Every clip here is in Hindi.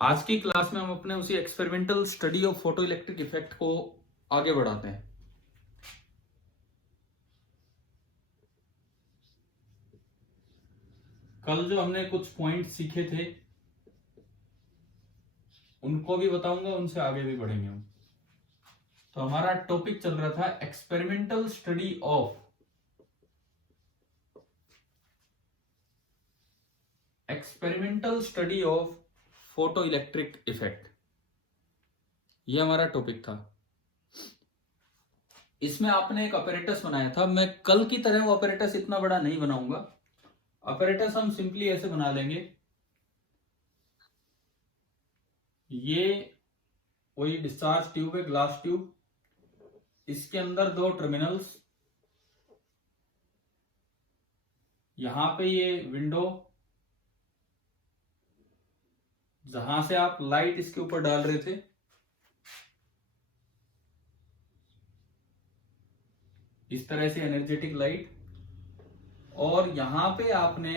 आज की क्लास में हम अपने उसी experimental study of photo electric effect को आगे बढ़ाते हैं। कल जो हमने कुछ पॉइंट सीखे थे उनको भी बताऊंगा, उनसे आगे भी बढ़ेंगे हम। तो हमारा टॉपिक चल रहा था experimental study of photo electric effect, ये हमारा टॉपिक था। इसमें आपने एक अपैरेटस बनाया था। मैं कल की तरह वो अपैरेटस इतना बड़ा नहीं बनाऊंगा। अपैरेटस हम सिंपली ऐसे बना लेंगे, ये वही डिस्चार्ज ट्यूब है, ग्लास ट्यूब, इसके अंदर दो टर्मिनल्स, यहां पे ये विंडो जहां से आप लाइट इसके ऊपर डाल रहे थे, इस तरह से एनर्जेटिक लाइट, और यहां पे आपने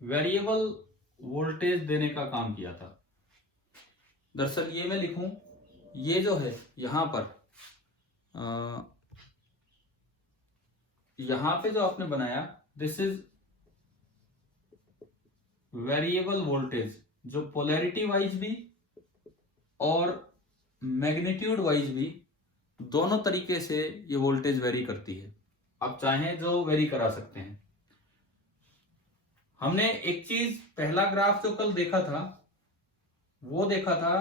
वेरिएबल वोल्टेज देने का काम किया था। दरअसल ये मैं लिखूं, ये जो है यहां पर यहां पे जो आपने बनाया, दिस इज वेरिएबल वोल्टेज, जो पोलैरिटी वाइज भी और मैग्नीट्यूड वाइज भी दोनों तरीके से ये वोल्टेज वेरी करती है। आप चाहें जो वेरी करा सकते हैं। हमने एक चीज, पहला ग्राफ जो कल देखा था वो देखा था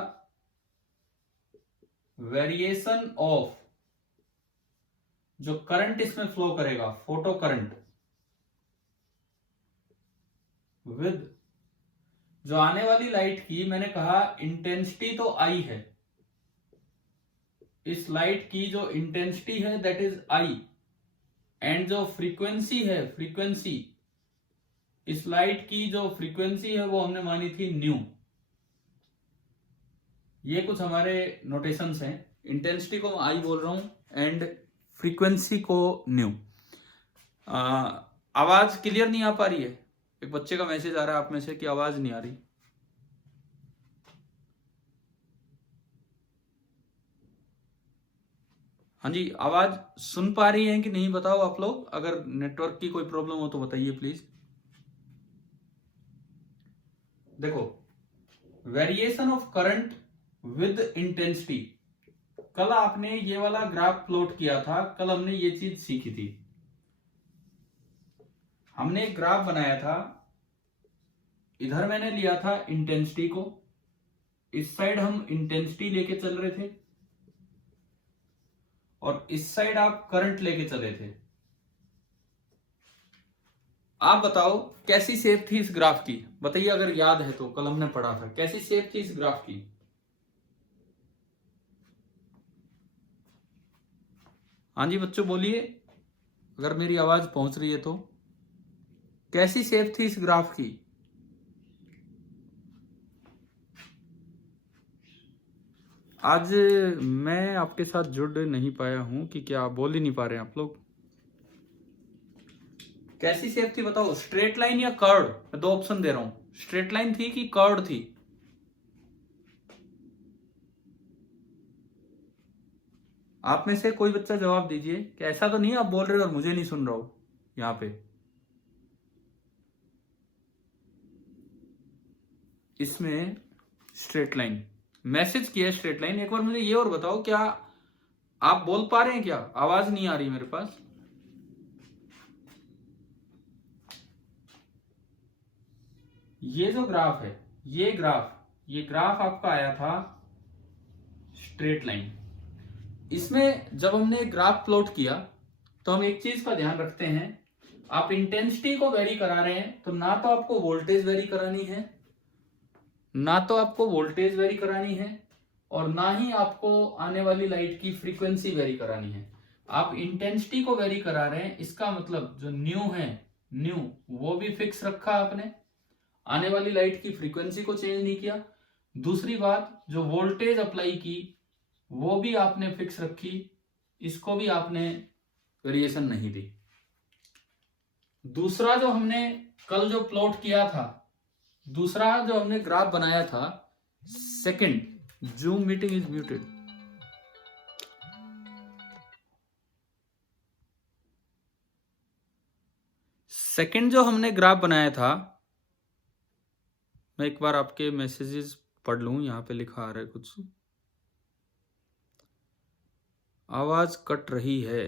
वेरिएशन ऑफ जो करंट इसमें फ्लो करेगा, फोटो करंट, विद जो आने वाली लाइट की, मैंने कहा इंटेंसिटी तो आई है, इस लाइट की जो इंटेंसिटी है दैट इज आई, एंड जो फ्रीक्वेंसी है, फ्रीक्वेंसी, इस लाइट की जो फ्रीक्वेंसी है वो हमने मानी थी न्यू। ये कुछ हमारे नोटेशंस हैं। इंटेंसिटी को आई बोल रहा हूं एंड फ्रीक्वेंसी को न्यू। आवाज क्लियर नहीं आ पा रही है? एक बच्चे का मैसेज आ रहा है आप में से कि आवाज नहीं आ रही। हाँ जी, आवाज सुन पा रही है कि नहीं बताओ आप लोग। अगर नेटवर्क की कोई प्रॉब्लम हो तो बताइए प्लीज। देखो, variation of current with intensity, कल आपने ये वाला ग्राफ प्लॉट किया था, कल हमने ये चीज सीखी थी। हमने एक ग्राफ बनाया था, इधर मैंने लिया था इंटेंसिटी को, इस साइड हम इंटेंसिटी लेके चल रहे थे, और इस साइड आप करंट लेके चले थे। आप बताओ कैसी शेप थी इस ग्राफ की, बताइए अगर याद है तो। कल हमने पढ़ा था, कैसी शेप थी इस ग्राफ की? हाँ जी बच्चों बोलिए, अगर मेरी आवाज पहुंच रही है तो। कैसी शेप थी इस ग्राफ की? आज मैं आपके साथ जुड़ नहीं पाया हूं कि क्या बोल ही नहीं पा रहे हैं आप लोग। कैसी शेप थी बताओ, स्ट्रेट लाइन या कर्व? मैं दो ऑप्शन दे रहा हूं, स्ट्रेट लाइन थी कि कर्व थी? आप में से कोई बच्चा जवाब दीजिए कि ऐसा तो नहीं आप बोल रहे हो और मुझे नहीं सुन रहा हो यहां पे। इसमें स्ट्रेट लाइन मैसेज किया है, स्ट्रेट लाइन। एक बार मुझे ये और बताओ, क्या आप बोल पा रहे हैं? क्या आवाज नहीं आ रही मेरे पास? ये जो ग्राफ है, ये ग्राफ आपका आया था स्ट्रेट लाइन। इसमें जब हमने ग्राफ प्लॉट किया तो हम एक चीज का ध्यान रखते हैं, आप इंटेंसिटी को वेरी करा रहे हैं तो ना तो आपको वोल्टेज वेरी करानी है, और ना ही आपको आने वाली लाइट की फ्रीक्वेंसी वेरी करानी है। आप इंटेंसिटी को वेरी करा रहे हैं, इसका मतलब जो न्यू है, न्यू वो भी फिक्स रखा आपने, आने वाली लाइट की फ्रीक्वेंसी को चेंज नहीं किया। दूसरी बात, जो वोल्टेज अप्लाई की वो भी आपने फिक्स रखी, इसको भी आपने वेरिएशन नहीं दी। दूसरा जो हमने कल जो प्लॉट किया था, दूसरा जो हमने ग्राफ बनाया था, second, zoom meeting is muted. Second जो हमने ग्राफ बनाया था, मैं एक बार आपके मैसेजेस पढ़ लूं, यहां पे लिखा आ रहा है कुछ, आवाज कट रही है।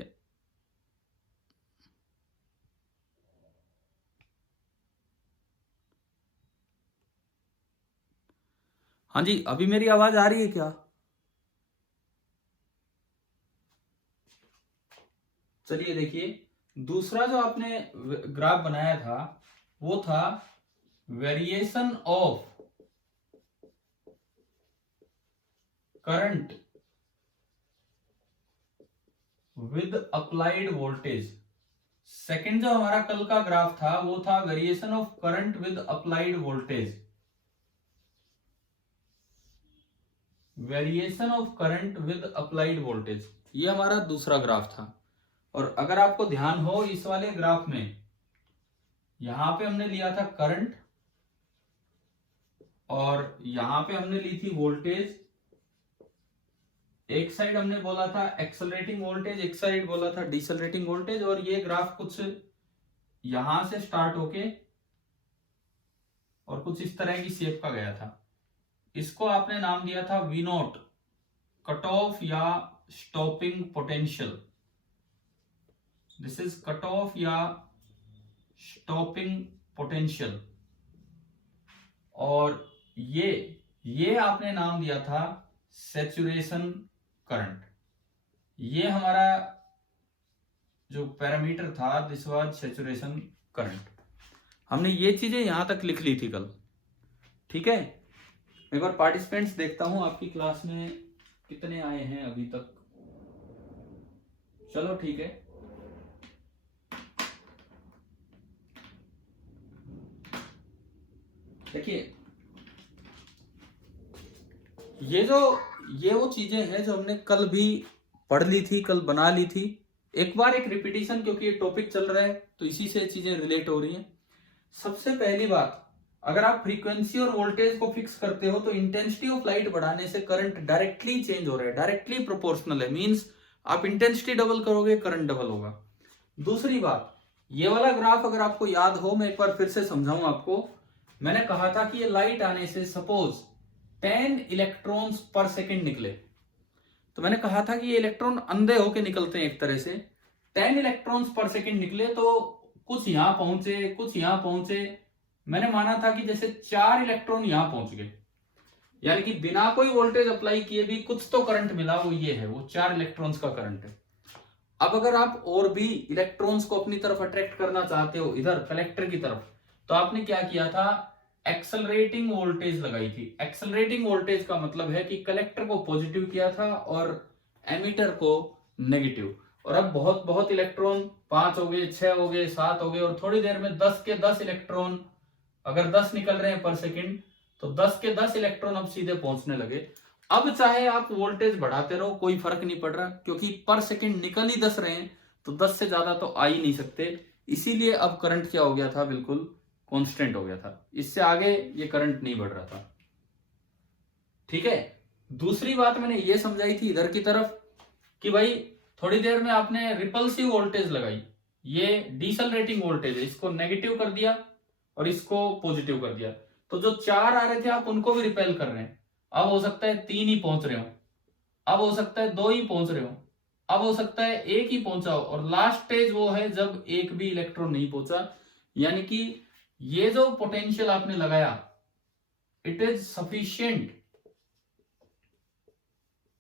हाँ जी, अभी मेरी आवाज आ रही है क्या? चलिए देखिए, दूसरा जो आपने ग्राफ बनाया था वो था variation of current with applied voltage. Second जो हमारा कल का ग्राफ था वो था variation of current with applied voltage, variation of current with applied voltage, ये हमारा दूसरा ग्राफ था। और अगर आपको ध्यान हो इस वाले ग्राफ में, यहां पे हमने लिया था करंट और यहां पे हमने ली थी वोल्टेज। एक साइड हमने बोला था एक्सेलरेटिंग वोल्टेज, एक साइड बोला था डिसेलरेटिंग वोल्टेज, और ये ग्राफ कुछ यहां से स्टार्ट होके और कुछ इस तरह की शेप का गया था। इसको आपने नाम दिया था वी नोट, कट ऑफ या stopping potential. This is cut off या स्टॉपिंग पोटेंशियल। और ये आपने नाम दिया था सैचुरेशन करंट। ये हमारा जो पैरामीटर था दिस वाज सैचुरेशन करंट। हमने ये चीजें यहां तक लिख ली थी कल, ठीक है। एक बार पार्टिसिपेंट्स देखता हूं आपकी क्लास में कितने आए हैं अभी तक। चलो ठीक है, देखिए ये वो चीजें हैं जो हमने कल भी पढ़ ली थी, कल बना ली थी। एक बार एक रिपीटिशन, क्योंकि ये टॉपिक चल रहा है तो इसी से चीजें रिलेट हो रही हैं। सबसे पहली बात, अगर आप फ्रीक्वेंसी और वोल्टेज को फिक्स करते हो तो इंटेंसिटी ऑफ लाइट बढ़ाने से करंट डायरेक्टली चेंज हो रहा है, डायरेक्टली प्रोपोर्शनल है। मींस आप इंटेंसिटी डबल करोगे करंट डबल होगा। दूसरी बात, ये वाला ग्राफ अगर आपको याद हो, मैं एक बार फिर से समझाऊं आपको। मैंने कहा था कि ये लाइट आने से सपोज 10 इलेक्ट्रॉन्स पर सेकेंड निकले, तो मैंने कहा था कि ये इलेक्ट्रॉन अंधे होके निकलते हैं एक तरह से। 10 इलेक्ट्रॉन्स पर सेकेंड निकले तो कुछ यहां पहुंचे, कुछ यहां पहुंचे। मैंने माना था कि जैसे 4 इलेक्ट्रॉन यहां पहुंच गए, यानी कि बिना कोई वोल्टेज अप्लाई किए भी कुछ तो करंट मिला, वो ये है, वो 4 इलेक्ट्रॉन्स का करंट है। अब अगर आप और भी इलेक्ट्रॉन्स को अपनी तरफ अट्रैक्ट करना चाहते हो, इधर कलेक्टर की तरफ, तो आपने क्या किया था, एक्सेलरेटिंग वोल्टेज लगाई थी। एक्सेलरेटिंग वोल्टेज का मतलब है कि कलेक्टर को पॉजिटिव किया था और एमिटर को नेगेटिव। और अब बहुत बहुत इलेक्ट्रॉन 5 हो गए, 6 हो गए, 7 हो गए, और थोड़ी देर में 10 के 10 इलेक्ट्रॉन, अगर 10 निकल रहे हैं पर सेकेंड, तो 10 के 10 इलेक्ट्रॉन अब सीधे पहुंचने लगे। अब चाहे आप वोल्टेज बढ़ाते रहो, कोई फर्क नहीं पड़ रहा, क्योंकि पर सेकेंड निकल ही 10 रहे हैं, तो 10 से ज्यादा तो आ ही नहीं सकते। इसीलिए अब करंट क्या हो गया था, बिल्कुल कांस्टेंट हो गया था। इससे आगे ये करंट नहीं बढ़ रहा था, ठीक है। दूसरी बात मैंने ये समझाई थी इधर की तरफ कि भाई थोड़ी देर में आपने रिपल्सिव वोल्टेज लगाई, ये डिसलरेटिंग वोल्टेज है, इसको नेगेटिव कर दिया और इसको पॉजिटिव कर दिया, तो जो 4 आ रहे थे आप उनको भी रिपेल कर रहे हैं। अब हो सकता है 3 ही पहुंच रहे हो, अब हो सकता है 2 ही पहुंच रहे हो, अब हो सकता है 1 ही पहुंचा हो, और लास्ट स्टेज वो है जब एक भी इलेक्ट्रॉन नहीं पहुंचा। यानी कि ये जो पोटेंशियल आपने लगाया, it is sufficient,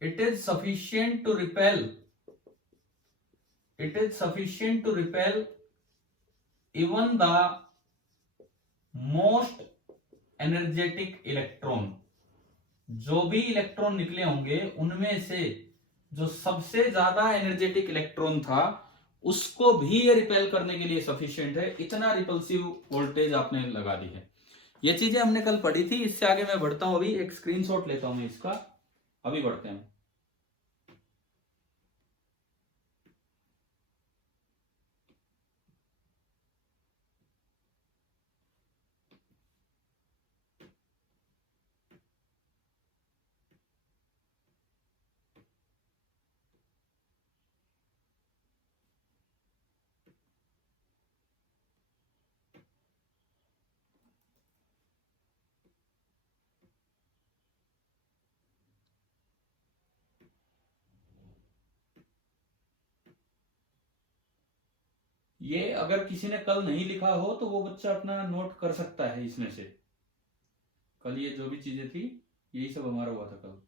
it is sufficient to repel, it is sufficient to repel even the most energetic electron. जो भी इलेक्ट्रॉन निकले होंगे उनमें से जो सबसे ज्यादा एनर्जेटिक इलेक्ट्रॉन था उसको भी ये रिपेल करने के लिए सफिशिएंट है। इतना रिपल्सिव वोल्टेज आपने लगा दी है। ये चीजें हमने कल पढ़ी थी। इससे आगे मैं बढ़ता हूं, अभी एक स्क्रीनशॉट लेता हूं मैं इसका, अभी बढ़ते हैं। ये अगर किसी ने कल नहीं लिखा हो तो वो बच्चा अपना नोट कर सकता है इसमें से। कल ये जो भी चीजें थी यही सब हमारा हुआ था कल।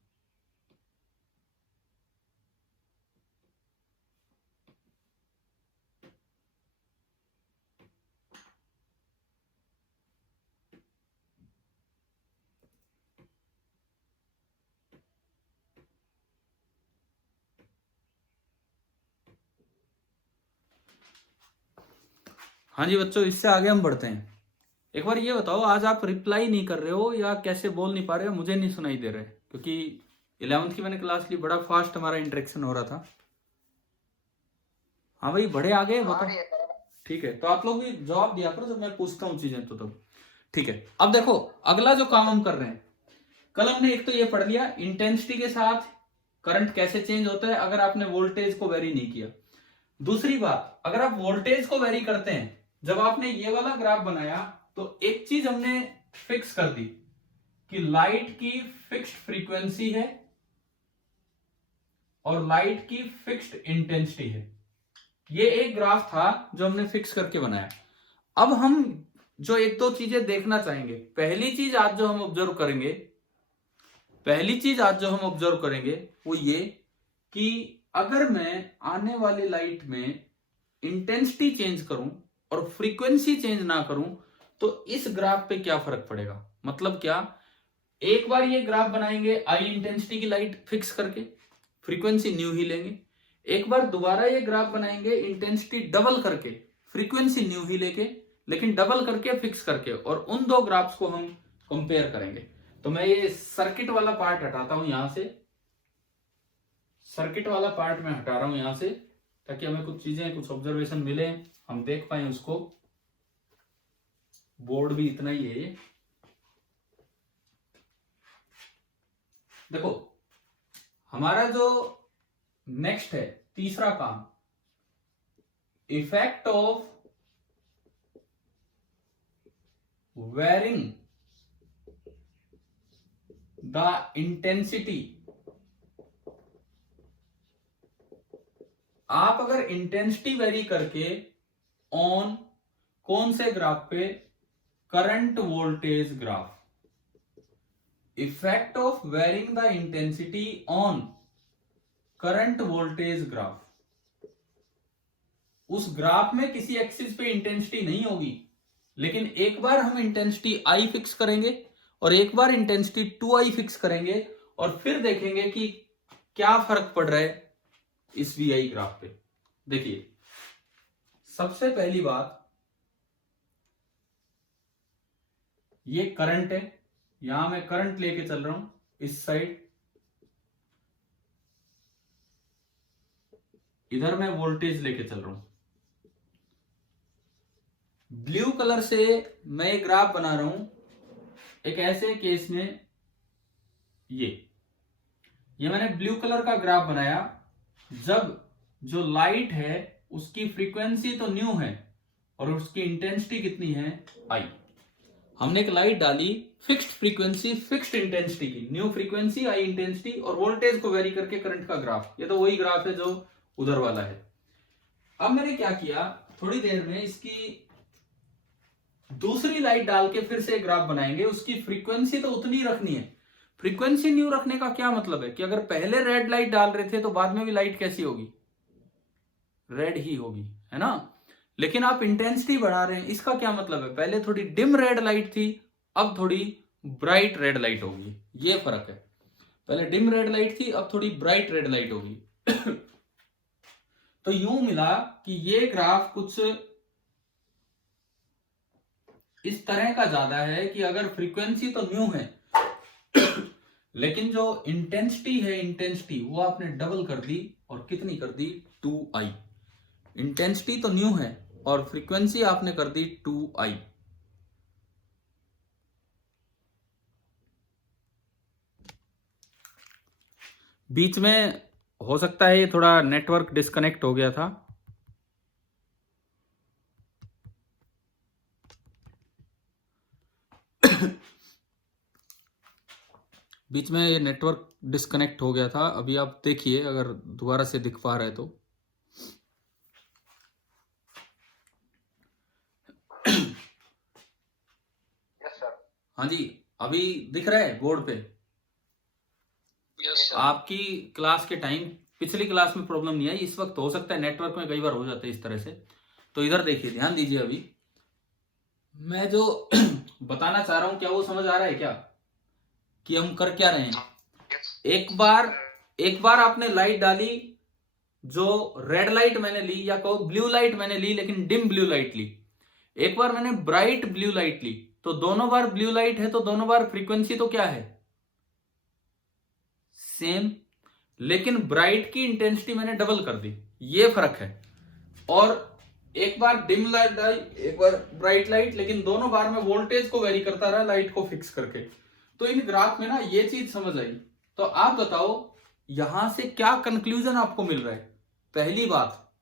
हाँ जी बच्चों, इससे आगे हम बढ़ते हैं। एक बार ये बताओ, आज आप रिप्लाई नहीं कर रहे हो या कैसे बोल नहीं पा रहे हो, मुझे नहीं सुनाई दे रहे, क्योंकि 11th की मैंने क्लास ली, बड़ा फास्ट हमारा इंटरेक्शन हो रहा था। हाँ भाई, बड़े आगे बताओ। ठीक है, तो आप लोग भी जवाब दिया करो जब मैं पूछता हूँ चीजें तो तब। ठीक है, अब देखो अगला जो काम हम कर रहे हैं, कल हमने एक तो ये पढ़ लिया इंटेंसिटी के साथ करंट कैसे चेंज होता है अगर आपने वोल्टेज को वेरी नहीं किया। दूसरी बात, अगर आप वोल्टेज को वेरी करते हैं, जब आपने ये वाला ग्राफ बनाया तो एक चीज हमने फिक्स कर दी कि लाइट की फिक्स्ड फ्रीक्वेंसी है और लाइट की फिक्स्ड इंटेंसिटी है। ये एक ग्राफ था जो हमने फिक्स करके बनाया। अब हम जो एक दो चीजें देखना चाहेंगे। पहली चीज आज जो हम ऑब्जर्व करेंगे वो ये कि अगर मैं आने वाली लाइट में इंटेंसिटी चेंज करूं और फ्रीक्वेंसी चेंज ना करूं तो इस ग्राफ पे क्या फर्क पड़ेगा। मतलब क्या, एक बार ये ग्राफ बनाएंगे आई इंटेंसिटी की लाइट फिक्स करके, फ्रीक्वेंसी न्यू ही लेंगे। एक बार दोबारा ये ग्राफ बनाएंगे इंटेंसिटी डबल करके, फ्रीक्वेंसी न्यू ही लेके, लेकिन डबल करके फिक्स करके, और उन दो ग्राफ्स को हम कंपेयर करेंगे। तो मैं ये सर्किट वाला पार्ट हटाता हूं यहां से, सर्किट वाला पार्ट मैं हटा रहा हूं यहां से, ताकि हमें कुछ चीजें, कुछ ऑब्जर्वेशन मिले, हम देख पाए उसको। बोर्ड भी इतना ही है ये। देखो हमारा जो नेक्स्ट है तीसरा काम, effect of varying the intensity. आप अगर इंटेंसिटी वेरी करके ऑन कौन से ग्राफ पे, current voltage graph, effect of varying the intensity on current voltage graph. उस ग्राफ में किसी एक्सिस पे इंटेंसिटी नहीं होगी, लेकिन एक बार हम इंटेंसिटी आई फिक्स करेंगे और एक बार इंटेंसिटी 2i फिक्स करेंगे, और फिर देखेंगे कि क्या फर्क पड़ रहा है इस वी आई ग्राफ पे। देखिए सबसे पहली बात, ये करंट है, यहां मैं करंट लेके चल रहा हूं इस साइड, इधर मैं वोल्टेज लेके चल रहा हूं। ब्लू कलर से मैं एक ग्राफ बना रहा हूं एक ऐसे केस में, ये मैंने ब्लू कलर का ग्राफ बनाया जब जो लाइट है उसकी फ्रीक्वेंसी तो न्यू है और उसकी इंटेंसिटी कितनी है, आई। हमने एक लाइट डाली फिक्स्ड फ्रीक्वेंसी फिक्स्ड इंटेंसिटी की, न्यू फ्रीक्वेंसी आई इंटेंसिटी, और वोल्टेज को वेरी करके करंट का ग्राफ। ये तो वही ग्राफ है जो उधर वाला है। अब मैंने क्या किया, थोड़ी देर में इसकी दूसरी लाइट डाल के फिर से ग्राफ बनाएंगे। उसकी फ्रीक्वेंसी तो उतनी रखनी है। फ्रीक्वेंसी न्यू रखने का क्या मतलब है कि अगर पहले रेड लाइट डाल रहे थे तो बाद में भी लाइट कैसी होगी, रेड ही होगी, है ना। लेकिन आप इंटेंसिटी बढ़ा रहे हैं, इसका क्या मतलब है, पहले थोड़ी डिम रेड लाइट थी, अब थोड़ी ब्राइट रेड लाइट होगी। ये फर्क है, पहले डिम रेड लाइट थी, अब थोड़ी ब्राइट रेड लाइट होगी। तो यूं मिला कि ये ग्राफ कुछ इस तरह का ज्यादा है कि अगर फ्रीक्वेंसी तो न्यू है लेकिन जो इंटेंसिटी है, इंटेंसिटी वो आपने डबल कर दी, और कितनी कर दी, 2i। इंटेंसिटी तो न्यू है और फ्रीक्वेंसी आपने कर दी 2i। बीच में हो सकता है ये थोड़ा नेटवर्क डिस्कनेक्ट हो गया था। बीच में ये नेटवर्क डिस्कनेक्ट हो गया था। अभी आप देखिए अगर दोबारा से दिख पा रहा है तो। हाँ जी, अभी दिख रहा है बोर्ड पे? Yes sir. आपकी क्लास के टाइम पिछली क्लास में प्रॉब्लम नहीं आई, इस वक्त हो सकता है नेटवर्क में कई बार हो जाता है इस तरह से। तो इधर देखिए, ध्यान दीजिए। अभी मैं जो बताना चाह रहा हूं, क्या वो समझ आ रहा है क्या कि हम कर क्या रहे हैं? एक बार आपने लाइट डाली, जो रेड लाइट मैंने ली, या कहो ब्लू लाइट मैंने ली, लेकिन डिम ब्लू लाइट ली। एक बार मैंने ब्राइट ब्लू लाइट ली, तो दोनों बार ब्लू लाइट है तो दोनों बार फ्रीक्वेंसी तो क्या है? सेम। लेकिन ब्राइट की इंटेंसिटी मैंने डबल कर दी, ये फर्क है। और एक बार डिम लाइट आई, एक बार ब्राइट लाइट, लेकिन दोनों बार में वोल्टेज को वेरी करता रहा लाइट को फिक्स करके। तो इन ग्राफ में ना ये चीज समझ आई। तो आप बताओ यहां से क्या कंक्लूजन आपको मिल रहा है? पहली बात,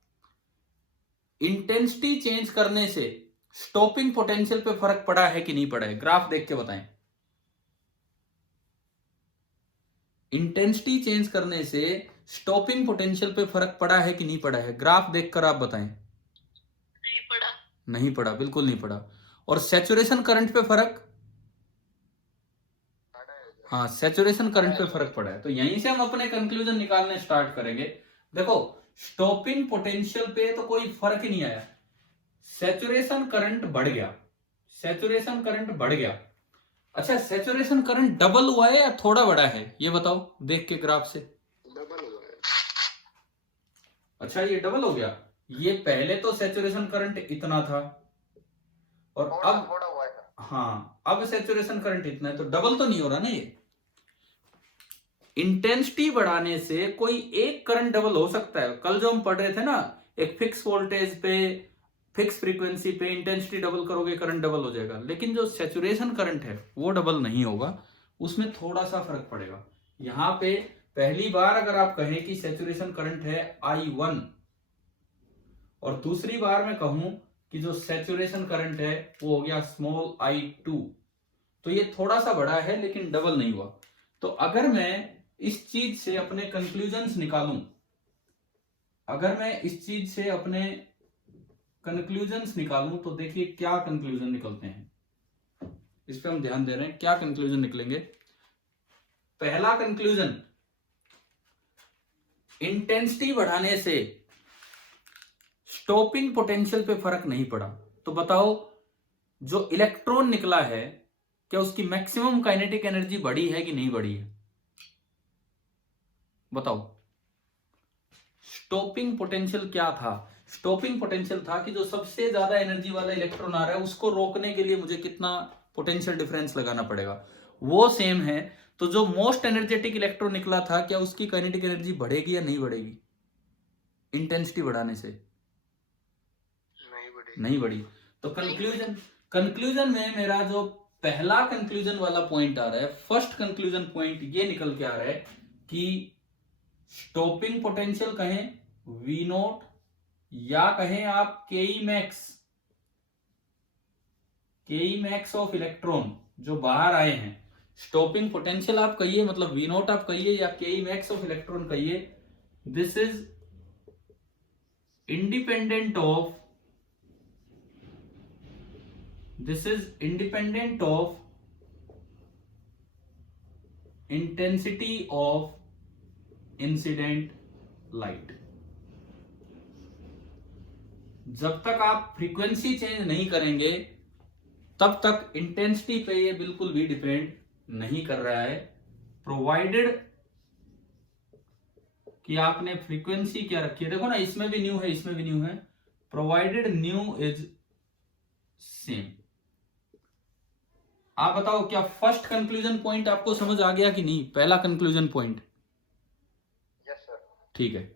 इंटेंसिटी चेंज करने से स्टॉपिंग पोटेंशियल पे फर्क पड़ा है कि नहीं पड़ा है? ग्राफ देख के बताएं। इंटेंसिटी चेंज करने से स्टॉपिंग पोटेंशियल पे फर्क पड़ा है कि नहीं पड़ा है? ग्राफ देखकर आप बताएं। नहीं पड़ा। नहीं पड़ा, बिल्कुल नहीं पड़ा। और सैचुरेशन करंट पे फर्क? हाँ, सैचुरेशन करंट पे फर्क पड़ा है। तो यहीं से हम अपने कंक्लूजन निकालने स्टार्ट करेंगे। देखो, स्टॉपिंग पोटेंशियल पे तो कोई फर्क ही नहीं आया, सैचुरेशन करंट बढ़ गया, सैचुरेशन करंट बढ़ गया। अच्छा, सैचुरेशन करंट डबल हुआ है या थोड़ा बढ़ा है, ये बताओ देख के ग्राफ से। डबल हुआ है। अच्छा, ये डबल हो गया। ये पहले तो सैचुरेशन करंट इतना था, और अब थोड़ा हुआ है। हाँ, अब सैचुरेशन करंट इतना है, तो डबल तो नहीं हो रहा ना। ये इंटेंसिटी बढ़ाने से कोई एक करंट डबल हो सकता है। कल जो हम पढ़ रहे थे ना, एक फिक्स वोल्टेज पे, फिक्स फ्रीक्वेंसी पे इंटेंसिटी डबल करोगे करंट डबल हो जाएगा। लेकिन जो सैचुरेशन करंट है वो डबल नहीं होगा, उसमें थोड़ा सा फर्क पड़ेगा। यहां पे पहली बार अगर आप कहें कि सैचुरेशन करंट है I1, और दूसरी बार मैं कहूं कि जो सैचुरेशन करंट है वो हो गया स्मॉल I2, तो ये थोड़ा सा बड़ा है लेकिन डबल नहीं हुआ। तो अगर मैं इस चीज से अपने कंक्लूजन्स निकालूं, अगर मैं इस चीज से अपने कंक्लूजन्स निकालूं, तो देखिए क्या कंक्लूजन निकलते हैं। इस पे हम ध्यान दे रहे हैं, क्या कंक्लूजन निकलेंगे। पहला कंक्लूजन, इंटेंसिटी बढ़ाने से स्टॉपिंग पोटेंशियल पे फर्क नहीं पड़ा। तो बताओ, जो इलेक्ट्रॉन निकला है, क्या उसकी मैक्सिमम काइनेटिक एनर्जी बढ़ी है कि नहीं बढ़ी है? बताओ। स्टॉपिंग पोटेंशियल क्या था? स्टॉपिंग पोटेंशियल था कि जो सबसे ज्यादा एनर्जी वाला इलेक्ट्रॉन आ रहा है उसको रोकने के लिए मुझे कितना पोटेंशियल डिफरेंस लगाना पड़ेगा, वो सेम है। तो जो मोस्ट एनर्जेटिक इलेक्ट्रॉन निकला था, क्या उसकी काइनेटिक एनर्जी बढ़ेगी या नहीं बढ़ेगी इंटेंसिटी बढ़ाने से? नहीं बढ़ी। तो कंक्लूजन में मेरा जो पहला कंक्लूजन वाला पॉइंट आ रहा है, फर्स्ट कंक्लूजन पॉइंट ये निकल के आ रहा है कि स्टॉपिंग पोटेंशियल कहें V0 या कहें आप Ke max ऑफ इलेक्ट्रॉन जो बाहर आए हैं, स्टॉपिंग पोटेंशियल आप कहिए, मतलब V0 आप कहिए या Ke max ऑफ इलेक्ट्रॉन कहिए, this is independent of intensity of incident light. जब तक आप फ्रीक्वेंसी चेंज नहीं करेंगे तब तक इंटेंसिटी पे ये बिल्कुल भी डिपेंड नहीं कर रहा है, प्रोवाइडेड कि आपने फ्रीक्वेंसी क्या रखी है। देखो ना, इसमें भी न्यू है, इसमें भी न्यू है, प्रोवाइडेड न्यू इज सेम। आप बताओ, क्या फर्स्ट कंक्लूजन पॉइंट आपको समझ आ गया कि नहीं? पहला कंक्लूजन पॉइंट। Yes sir. ठीक है।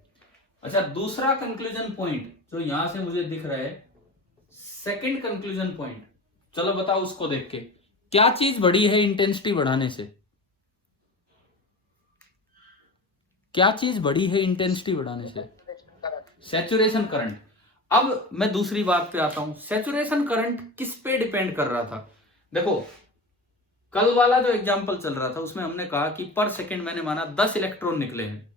अच्छा, दूसरा कंक्लूजन पॉइंट जो यहां से मुझे दिख रहा है, सेकंड कंक्लूजन पॉइंट, चलो बताओ उसको देख के, क्या चीज बढ़ी है इंटेंसिटी बढ़ाने से? क्या चीज बढ़ी है इंटेंसिटी बढ़ाने से? Saturation current. अब मैं दूसरी बात पे आता हूं, सैचुरेशन करंट किस पे डिपेंड कर रहा था? देखो, कल वाला जो एग्जांपल चल रहा था उसमें हमने कहा कि पर सेकंड मैंने माना 10 इलेक्ट्रॉन निकले हैं।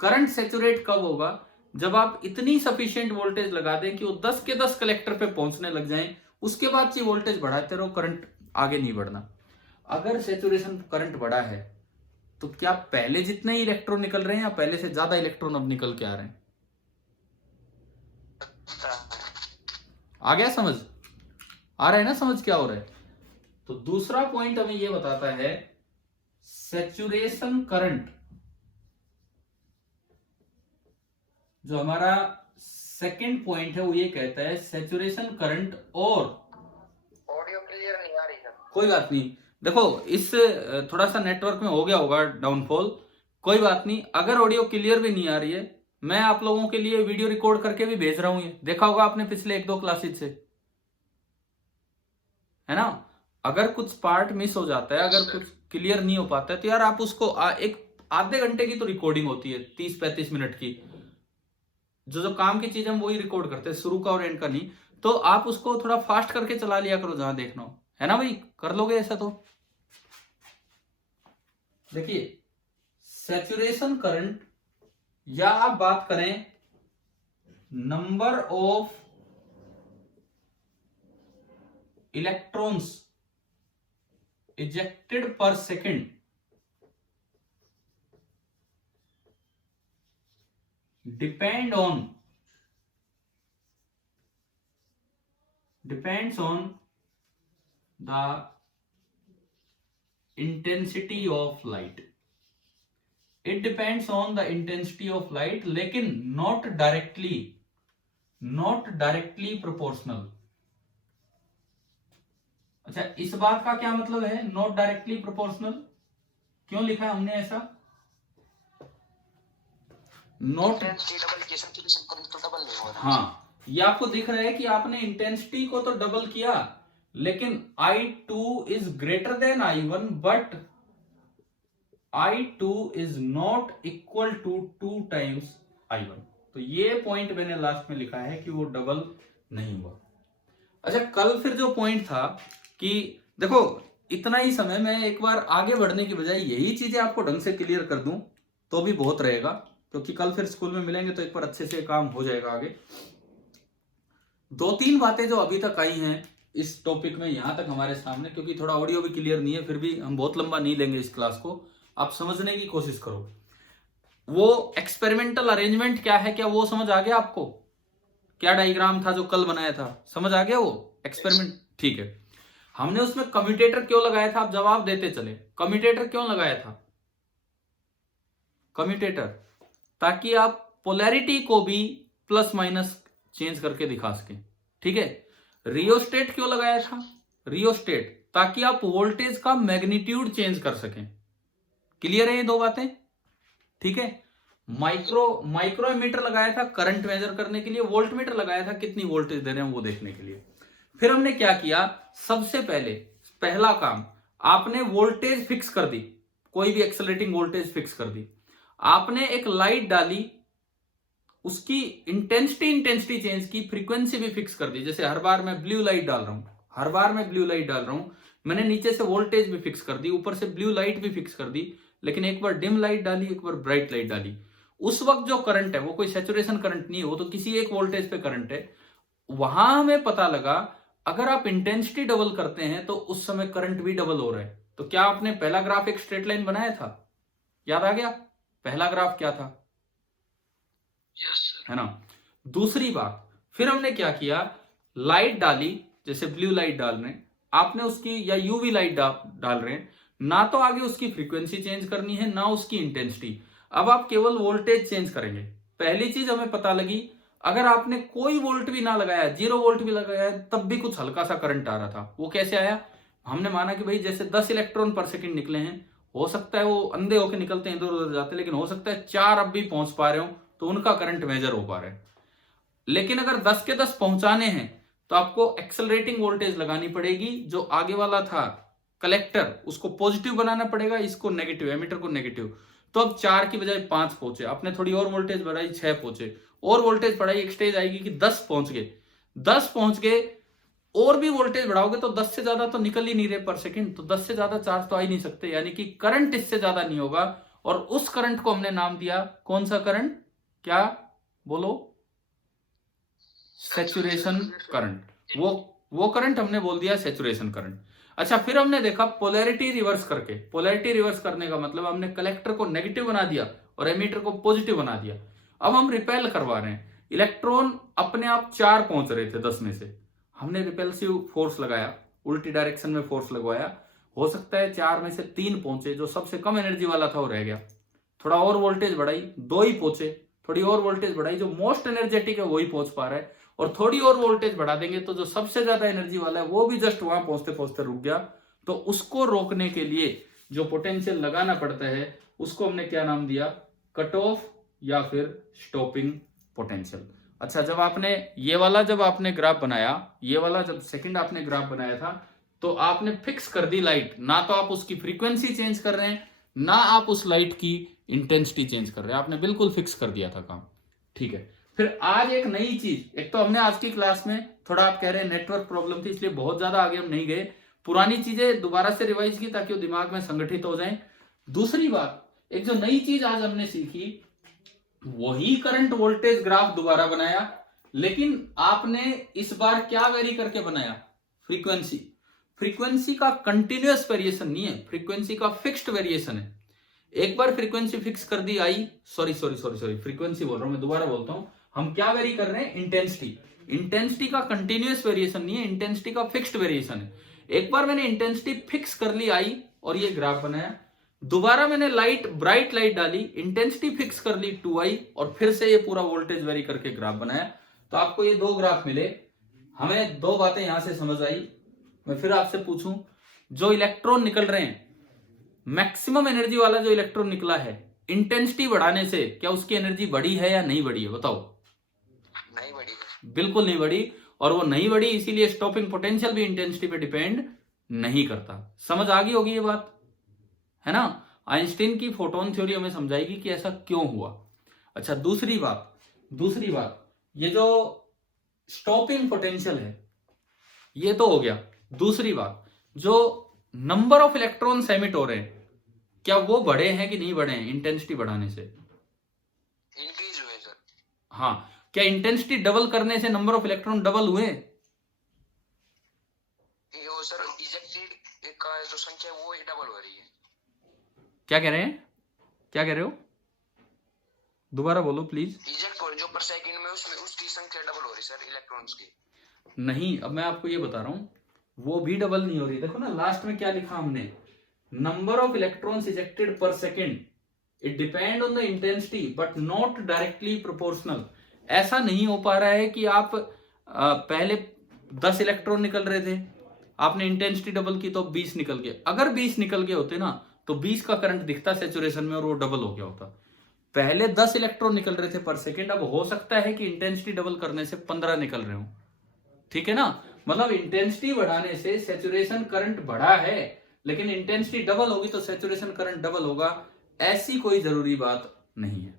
करंट सैचुरेट कब होगा? जब आप इतनी सफिशिएंट वोल्टेज लगा दें कि वो 10 के 10 कलेक्टर पे पहुंचने लग जाएं, उसके बाद से वोल्टेज बढ़ाते रहो, करंट आगे नहीं बढ़ना। अगर सैचुरेशन करंट बढ़ा है तो क्या पहले जितने ही इलेक्ट्रॉन निकल रहे हैं या पहले से ज्यादा इलेक्ट्रॉन अब निकल के आ रहे हैं? आ गया समझ? आ रहा है ना समझ क्या हो रहा है? तो दूसरा पॉइंट हमें यह बताता है सैचुरेशन करंट, जो हमारा सेकंड पॉइंट है वो ये कहता है सैचुरेशन करंट और ऑडियो क्लियर नहीं आ रही है। कोई बात नहीं, देखो इस थोड़ा सा नेटवर्क में हो गया होगा डाउनफॉल, कोई बात नहीं। अगर ऑडियो क्लियर भी नहीं आ रही है, मैं आप लोगों के लिए वीडियो रिकॉर्ड करके भी भेज रहा हूं, ये देखा होगा आपने पिछले 1-2 क्लासेज से, है ना। अगर कुछ पार्ट मिस हो जाता है, अगर कुछ क्लियर नहीं हो पाता है, तो यार आप उसको एक आधे घंटे की तो रिकॉर्डिंग होती है, 30-35 मिनट की, जो काम की चीज हम वही रिकॉर्ड करते हैं, शुरू का और एंड का नहीं। तो आप उसको थोड़ा फास्ट करके चला लिया करो जहां देखना हो, है ना भाई, कर लोगे ऐसा तो। देखिए सैचुरेशन करंट, या आप बात करें नंबर ऑफ इलेक्ट्रॉन्स इजेक्टेड पर second, depends on the intensity of light. It depends on the intensity of light, लेकिन not directly proportional। अच्छा, इस बात का क्या मतलब है नॉट डायरेक्टली प्रोपोर्शनल? क्यों लिखा है हमने ऐसा? नॉट डबल नहीं हो रहा। हाँ, ये आपको दिख रहा है कि आपने इंटेंसिटी को तो डबल किया, लेकिन I2 is greater than I1, but I2 is not equal to 2 times I1। तो ये पॉइंट मैंने लास्ट में लिखा है कि वो डबल नहीं हुआ। अच्छा, कल फिर जो पॉइंट था कि देखो इतना ही समय, मैं एक बार आगे बढ़ने की बजाय यही चीजें आपको ढंग से क्लियर कर दूं तो भी बहुत रहेगा, क्योंकि कल फिर स्कूल में मिलेंगे तो एक बार अच्छे से काम हो जाएगा आगे। 2-3 बातें जो अभी तक आई हैं इस टॉपिक में यहां तक हमारे सामने, क्योंकि थोड़ा ऑडियो भी क्लियर नहीं है, फिर भी हम बहुत लंबा नहीं लेंगे इस क्लास को, आप समझने की कोशिश करो। वो एक्सपेरिमेंटल अरेंजमेंट क्या है, क्या वो समझ आ गया आपको? क्या डायग्राम था जो कल बनाया था, समझ आ गया वो एक्सपेरिमेंट? ठीक है। हमने उसमें कम्यूटेटर क्यों लगाया था, आप जवाब देते चले। कम्यूटेटर क्यों लगाया था? कम्यूटेटर ताकि आप पोलैरिटी को भी प्लस माइनस चेंज करके दिखा सके, ठीक है। रियोस्टेट क्यों लगाया था? रियोस्टेट ताकि आप वोल्टेज का मैग्नीट्यूड चेंज कर सकें। क्लियर है ये 2 बातें? ठीक है। माइक्रो एमीटर लगाया था करंट मेजर करने के लिए, वोल्ट मीटर लगाया था कितनी वोल्टेज दे रहे हैं वो देखने के लिए। फिर हमने क्या किया, सबसे पहला काम आपने वोल्टेज फिक्स कर दी, कोई भी एक्सेलरेटिंग वोल्टेज फिक्स कर दी। आपने एक लाइट डाली, उसकी इंटेंसिटी चेंज की, फ्रीक्वेंसी भी फिक्स कर दी। जैसे हर बार मैं ब्लू लाइट डाल रहा हूं, मैंने नीचे से वोल्टेज भी फिक्स कर दी, ऊपर से ब्लू लाइट भी फिक्स कर दी, लेकिन एक बार डिम लाइट डाली, एक बार ब्राइट लाइट डाली। उस वक्त जो करंट है वो कोई सैचुरेशन करंट नहीं है, वो तो किसी एक वोल्टेज पे करंट है। वहां हमें पता लगा अगर आप इंटेंसिटी डबल करते हैं तो उस समय करंट भी डबल हो रहा है। तो क्या आपने पहला ग्राफ एक स्ट्रेट लाइन बनाया था, याद आ गया? पहला ग्राफ क्या था? है ना। दूसरी बात, फिर हमने क्या किया, लाइट डाली, जैसे ब्लू लाइट डाल रहे हैं आपने उसकी, या यूवी लाइट डाल रहे हैं, ना तो आगे उसकी फ्रीक्वेंसी चेंज करनी है ना उसकी इंटेंसिटी, अब आप केवल वोल्टेज चेंज करेंगे। पहली चीज हमें पता लगी, अगर आपने कोई वोल्ट भी ना लगाया, 0 वोल्ट भी लगाया, तब भी कुछ हल्का सा करंट आ रहा था। वो कैसे आया? हमने माना कि भाई जैसे 10 इलेक्ट्रॉन पर सेकंड निकले हैं, हो सकता है वो अंधे होकर निकलते हैं, इधर उधर जाते हैं, लेकिन हो सकता है 4 अब भी पहुंच पा रहे हो, तो उनका करंट मेजर हो पा रहा है। लेकिन अगर 10 के 10 पहुंचाने हैं तो आपको एक्सेलरेटिंग वोल्टेज लगानी पड़ेगी, जो आगे वाला था कलेक्टर उसको पॉजिटिव बनाना पड़ेगा, इसको नेगेटिव, एमीटर को नेगेटिव। तो अब 4 की बजाय 5 पहुंचे, आपने थोड़ी और वोल्टेज बढ़ाई, 6 पहुंचे, और वोल्टेज बढ़ाई, एक स्टेज आएगी कि 10 पहुंच गए। 10 पहुंच गए, और भी वोल्टेज बढ़ाओगे तो 10 से ज्यादा तो निकल ही नहीं रहे पर सेकंड, तो 10 से ज्यादा चार्ज तो आ ही नहीं सकते, यानी कि करंट इससे ज्यादा नहीं होगा। और उस करंट को हमने नाम दिया, कौन सा करंट? क्या बोलो? Saturation current. वो करंट हमने बोल दिया सैचुरेशन करंट। अच्छा, फिर हमने देखा पोलैरिटी रिवर्स करके। पोलैरिटी रिवर्स करने का मतलब हमने कलेक्टर को नेगेटिव बना दिया और एमीटर को पॉजिटिव बना दिया। अब हम रिपेल करवा रहे हैं। इलेक्ट्रॉन अपने आप 4 पहुंच रहे थे 10 में से, हमने रिपेल्सिव फोर्स लगाया, उल्टी डायरेक्शन में फोर्स लगवाया। हो सकता है 4 में से 3 पहुंचे, जो सबसे कम एनर्जी वाला था वो रह गया। थोड़ा और वोल्टेज बढ़ाई, 2 ही पहुंचे। थोड़ी और वोल्टेज बढ़ाई, जो मोस्ट एनर्जेटिक है वही पहुंच पा रहा है। और थोड़ी और वोल्टेज बढ़ा देंगे तो जो सबसे ज्यादा एनर्जी वाला है वो भी जस्ट वहां पहुंचते पहुंचते रुक गया। तो उसको रोकने के लिए जो पोटेंशियल लगाना पड़ता है उसको हमने क्या नाम दिया? कट ऑफ या फिर स्टॉपिंग पोटेंशियल। अच्छा, जब आपने ये वाला जब आपने ग्राफ बनाया, ये वाला जब सेकंड आपने ग्राफ बनाया था, तो आपने फिक्स कर दी लाइट। ना तो आप उसकी फ्रीक्वेंसी चेंज कर रहे हैं, ना आप उस लाइट की इंटेंसिटी चेंज कर रहे हैं, आपने बिल्कुल फिक्स कर दिया था काम। ठीक है, फिर आज एक नई चीज, एक तो हमने आज की क्लास में थोड़ा आप कह रहे हैं नेटवर्क प्रॉब्लम थी इसलिए बहुत ज्यादा आगे हम नहीं गए, पुरानी चीजें दोबारा से रिवाइज की ताकि वो दिमाग में संगठित हो जाएं। दूसरी बात, एक जो नई चीज आज हमने सीखी, वही करंट वोल्टेज ग्राफ दोबारा बनाया, लेकिन आपने इस बार क्या वेरी करके बनाया? फ्रीक्वेंसी। फ्रीक्वेंसी का कंटिन्यूअस वेरिएशन नहीं है, फ्रीक्वेंसी का फिक्स्ड वेरिएशन है। एक बार फ्रीक्वेंसी फिक्स कर दी आई, सॉरी फ्रीक्वेंसी बोल रहा हूं मैं, दोबारा बोलता हूं। हम क्या वेरी कर रहे हैं? इंटेंसिटी। इंटेंसिटी का कंटिन्यूअस वेरिएशन नहीं है, इंटेंसिटी का फिक्स्ड वेरिएशन है। एक बार मैंने इंटेंसिटी फिक्स कर ली आई और ये ग्राफ बनाया, दोबारा मैंने लाइट, ब्राइट लाइट डाली, इंटेंसिटी फिक्स कर ली 2i और फिर से ये पूरा वोल्टेज वेरी करके ग्राफ बनाया। तो आपको ये 2 ग्राफ मिले। हमें 2 बातें यहां से समझ आई। मैं फिर आपसे पूछूं, जो इलेक्ट्रॉन निकल रहे हैं, मैक्सिमम एनर्जी वाला जो इलेक्ट्रॉन निकला है, इंटेंसिटी बढ़ाने से क्या उसकी एनर्जी बढ़ी है या नहीं बढ़ी है? बताओ। नहीं बढ़ी है। बिल्कुल नहीं बढ़ी। और वो नहीं बढ़ी इसीलिए स्टॉपिंग पोटेंशियल भी इंटेंसिटी पे डिपेंड नहीं करता। समझ आ गई होगी ये बात, है ना? आइंस्टीन की फोटोन थ्योरी हमें समझाएगी कि ऐसा क्यों हुआ। अच्छा, दूसरी बात, ये जो स्टॉपिंग पोटेंशियल है ये तो हो गया। दूसरी बात, जो नंबर ऑफ इलेक्ट्रॉन्स एमिट हो रहे हैं, क्या वो बढ़े हैं कि नहीं बढ़े हैं इंटेंसिटी बढ़ाने से? इंक्रीज हुए सर। हाँ, क्या इंटेंसिटी डबल करने से नंबर ऑफ इलेक्ट्रॉन डबल हुए? वो सर इजेक्टेड का जो संख्या है वो डबल हो रही है। क्या कह रहे हो? दोबारा बोलो प्लीज। इजेक्ट हो जो पर सेकंड में उसमें उसकी संख्या डबल हो रही सर, इलेक्ट्रॉन्स की। नहीं, अब मैं आपको ये बता रहा हूं, वो भी डबल नहीं हो रही। देखो ना, लास्ट में क्या लिखा हमने? नंबर ऑफ इलेक्ट्रॉन्स इजेक्टेड पर second, it depend on the intensity but not directly proportional. ऐसा नहीं हो पा रहा है कि आप पहले 10 इलेक्ट्रॉन निकल रहे थे, आपने इंटेंसिटी डबल की तो 20 निकल गए। अगर 20 निकल गए होते ना तो 20 का करंट दिखता सैचुरेशन में और वो डबल हो गया होता। पहले 10 इलेक्ट्रॉन निकल रहे थे पर सेकेंड, अब हो सकता है कि इंटेंसिटी डबल करने से 15 निकल रहे हो। ठीक है ना? मतलब इंटेंसिटी बढ़ाने से सैचुरेशन करंट बढ़ा है, लेकिन इंटेंसिटी डबल होगी तो सैचुरेशन करंट डबल होगा, ऐसी कोई जरूरी बात नहीं है।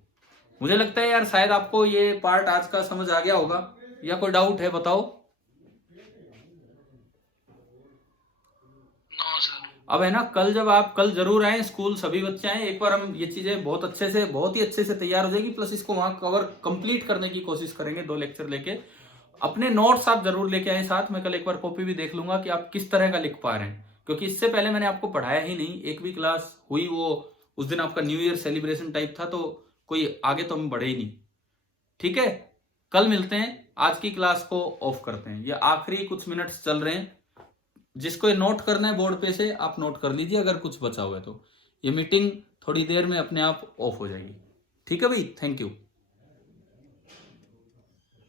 मुझे लगता है यार शायद आपको ये पार्ट आज का समझ आ गया होगा, या कोई डाउट है? बताओ। अब है ना, कल जरूर आए स्कूल, सभी बच्चे आए, एक बार हम ये चीजें बहुत ही अच्छे से तैयार हो जाएगी, प्लस इसको वहां कवर कंप्लीट करने की कोशिश करेंगे 2 लेक्चर लेके। अपने नोट्स आप जरूर लेके आए साथ में, कल एक बार कॉपी भी देख लूंगा कि आप किस तरह का लिख पा रहे हैं, क्योंकि इससे पहले मैंने आपको पढ़ाया ही नहीं, एक भी क्लास हुई, वो उस दिन आपका न्यू ईयर सेलिब्रेशन टाइप था, तो कोई आगे तो हम बढ़े ही नहीं। ठीक है, कल मिलते हैं। आज की क्लास को ऑफ करते हैं, ये आखिरी कुछ मिनट्स चल रहे हैं। जिसको ये नोट करना है बोर्ड पे से आप नोट कर लीजिए, अगर कुछ बचा हुआ है तो। ये मीटिंग थोड़ी देर में अपने आप ऑफ हो जाएगी। ठीक है भाई, थैंक यू।